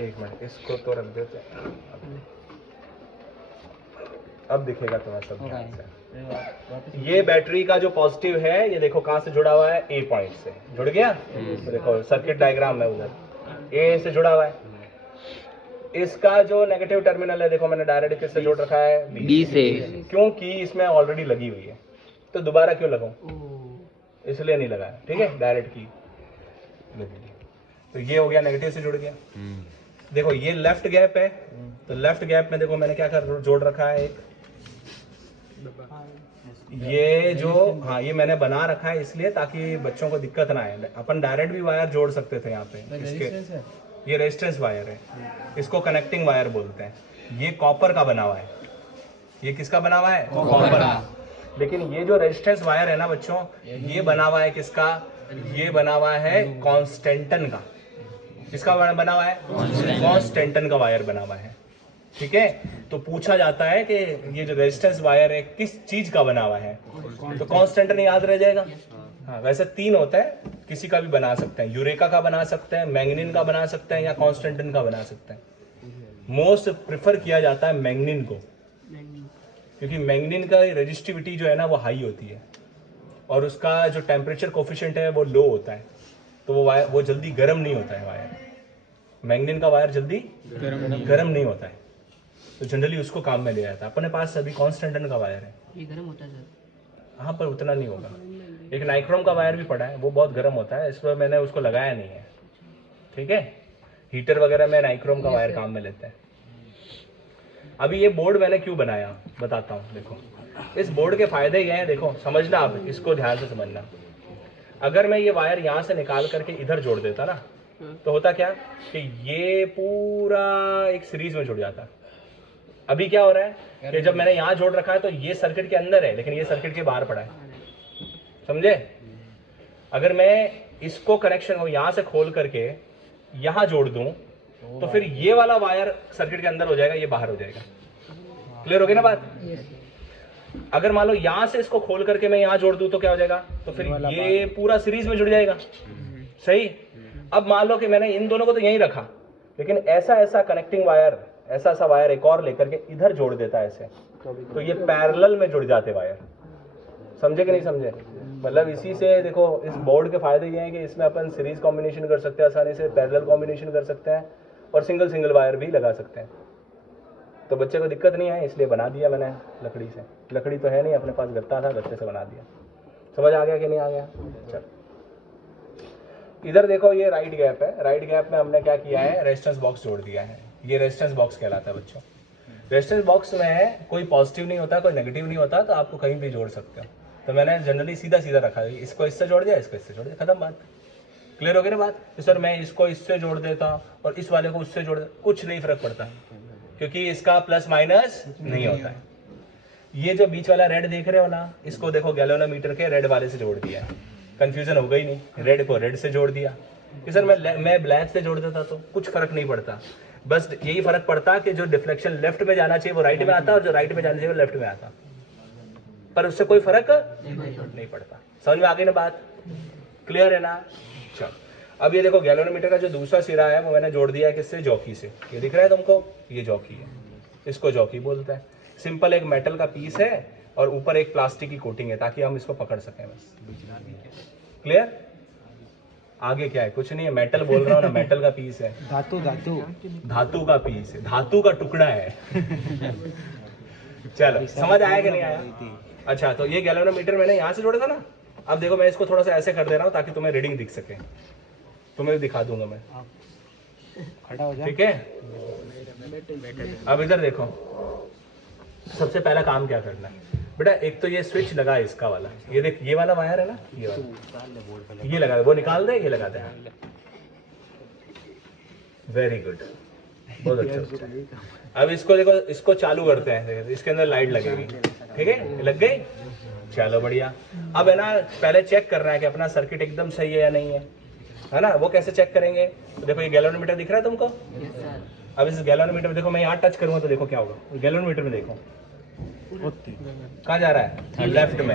एक मिनट, इसको तो रख देते हैं। अब दिखेगा तुम्हें सब ध्यान से। ये बैटरी का जो पॉजिटिव है, ये देखो कहाँ से जुड़ा हुआ है, ए पॉइंट से जुड़ गया। तो देखो सर्किट डायग्राम में उधर ए से जुड़ा हुआ है। इसका जो नेगेटिव टर्मिनल है, देखो मैंने डायरेक्ट किससे जोड़ रखा है, बी से, क्योंकि इसमें ऑलरेडी लगी हुई है। तो दोबारा क्यों लगाऊं, इसलिए नहीं लगाया, ठीक है, डायरेक्ट की लगी। तो ये हो गया, नेगेटिव से जुड़ गया। देखो ये लेफ्ट गैप है, तो लेफ्ट गैप में देखो मैंने क्या कर जोड़ रखा है, एक ये जो, हाँ ये मैंने बना रखा है इसलिए ताकि बच्चों को दिक्कत ना आए। अपन डायरेक्ट भी वायर जोड़ सकते थे यहाँ पे, इसके ये रेजिस्टेंस वायर है, इसको कनेक्टिंग वायर बोलते हैं। ये कॉपर का बना हुआ है। ये किसका बना हुआ है, कॉपर का। लेकिन ये जो रेजिस्टेंस वायर है ना बच्चों, ये बना हुआ है किसका, ये बना हुआ है कॉन्स्टेंटन का। किसका बना हुआ है, कॉन्स्टेंटन का वायर बना हुआ है, ठीक है। तो पूछा जाता है कि ये जो रेजिस्टेंस वायर है किस चीज का बना हुआ है, तो कॉन्स्टेंटन याद रह जाएगा। हाँ, वैसे 3 होता है, किसी का भी बना सकते हैं, यूरेका का बना सकते हैं, मैंगनीन का बना सकते हैं, या कॉन्स्टेंटन का बना सकते हैं। मोस्ट प्रेफर किया जाता है मैंगनीन को, क्योंकि मैंगनीन का रेजिस्टिविटी जो है ना वो हाई होती है, और उसका जो टेम्परेचर कोफिशिएंट है वो लो होता है, तो वो जल्दी गर्म नहीं होता है वायर। मैंगनीन का वायर जल्दी गर्म नहीं होता है, तो जनरली उसको काम में ले जाता है। अपने पास अभी कॉन्स्टेंटन का वायर है, ये गर्म होता है सर? हाँ, पर उतना नहीं होगा। एक नाइक्रोम का वायर भी पड़ा है, वो बहुत गर्म होता है, इस पर मैंने उसको लगाया नहीं है, ठीक है। हीटर वगैरह में नाइक्रोम का वायर काम में लेते हैं। अभी ये बोर्ड मैंने क्यों बनाया बताता हूँ। देखो इस बोर्ड के फायदे ये हैं, देखो समझना आप, इसको ध्यान से समझना। अगर मैं ये वायर यहाँ से निकाल करके इधर जोड़ देता ना, तो होता क्या कि ये पूरा एक सीरीज में जुड़ जाता। अभी क्या हो रहा है कि जब मैंने यहाँ जोड़ रखा है तो ये सर्किट के अंदर है, लेकिन ये सर्किट के बाहर पड़ा है, समझे। अगर मैं इसको कनेक्शन को यहाँ से खोल करके यहाँ जोड़ दूं, तो फिर ये वाला वायर सर्किट के अंदर हो जाएगा, ये बाहर हो जाएगा। क्लियर हो गई ना बात। अगर मान लो यहाँ से इसको खोल करके मैं यहाँ जोड़ दूं तो क्या हो जाएगा, तो फिर ये पूरा सीरीज में जुड़ जाएगा, सही। अब मान लो कि मैंने इन दोनों को तो यहीं रखा, लेकिन ऐसा कनेक्टिंग वायर, ऐसा वायर एक और लेकर के इधर जोड़ देता है ऐसे, तो ये पैरेलल में जुड़ जाते वायर। समझे कि नहीं समझे। मतलब इसी से देखो, इस बोर्ड के फायदे ये हैं कि इसमें अपन सीरीज कॉम्बिनेशन कर सकते हैं आसानी से, पैरेलल कॉम्बिनेशन कर सकते हैं, और सिंगल वायर भी लगा सकते हैं। तो बच्चे को दिक्कत नहीं है, इसलिए बना दिया मैंने लकड़ी से। लकड़ी तो है नहीं अपने पास, गत्ता था, गत्ते से बना दिया। समझ आ गया कि नहीं आ गया। चल इधर देखो, ये राइट गैप है। राइट गैप में हमने क्या किया है, रेजिस्टेंस बॉक्स जोड़ दिया है। ये रेजिस्टेंस बॉक्स कहलाता है बच्चों। रेजिस्टेंस बॉक्स में कोई पॉजिटिव नहीं होता, कोई नेगेटिव नहीं होता, तो आपको कहीं भी जोड़ सकते हो। तो मैंने जनरली सीधा रखा है, इसको इससे जोड़ दिया, इसको इससे जोड़ दिया, खत्म बात। क्लियर हो गई ना बात। तो सर मैं इसको इससे जोड़ देता और इस वाले को उससे जोड़ देता, कुछ नहीं फर्क पड़ता, क्योंकि इसका प्लस माइनस नहीं होता है। ये जो बीच वाला रेड देख रहे हो ना, इसको देखो गैल्वेनोमीटर के रेड वाले से जोड़ दिया है, कंफ्यूजन हो गई नहीं। रेड को रेड से जोड़ दिया कि सर मैं ब्लैक से जोड़ देता तो कुछ फर्क नहीं पड़ता। बस यही फर्क पड़ता कि जो डिफ्लेक्शन लेफ्ट में जाना चाहिए वो राइट में आता, और जो राइट में जाना चाहिए वो लेफ्ट में आता, पर उससे कोई फर्क नहीं पड़ता। समझ में आ गई ना बात। क्लियर है ना। चलो अब ये देखो, गैल्वेनोमीटर का जो दूसरा सिरा है वो मैंने जोड़ दिया है किससे, जॉकी से। ये दिख रहा है तुमको, ये जॉकी है, इसको जॉकी बोलते हैं। सिंपल एक मेटल का पीस है और ऊपर एक प्लास्टिक की कोटिंग है, ताकि हम इसको पकड़ सकें बस। क्लियर। आगे क्या है, कुछ नहीं है, मेटल बोल रहा हूँ ना, मेटल का पीस है, धातु का पीस है, धातु का टुकड़ा है। चलो समझ आया कि नहीं आया। अच्छा, तो ये गैल्वेनोमीटर मैंने यहाँ से जोड़ा था ना। अब देखो मैं इसको थोड़ा सा ऐसे कर दे रहा हूँ ताकि तुम्हें रीडिंग दिख सके, तुम्हें भी दिखा दूंगा मैं, खड़ा हो जा, ठीक है। अब इधर देखो, सबसे पहला काम क्या करना है बेटा, एक तो ये स्विच लगा है इसका वाला, ये देख, ये वाला वायर है ना, ये वाला, ये लगा, वो निकाल दे, ये लगा दे। वेरी गुड, बहुत अच्छा। अब इसको देखो, इसको चालू करते हैं, इसके अंदर लाइट लगेगी, ठीक है, लग गई। चलो बढ़िया। अब है ना, पहले चेक करना है कि अपना सर्किट एकदम सही है या नहीं है ना। वो कैसे चेक करेंगे, तो देखो ये गैल्वेनोमीटर दिख रहा है तुमको। अब इस गैल्वेनोमीटर में देखो, मैं यहाँ टच करूँगा तो देखो क्या होगा। गैल्वेनोमीटर में देखो कहाँ जा रहा है, लेफ्ट में।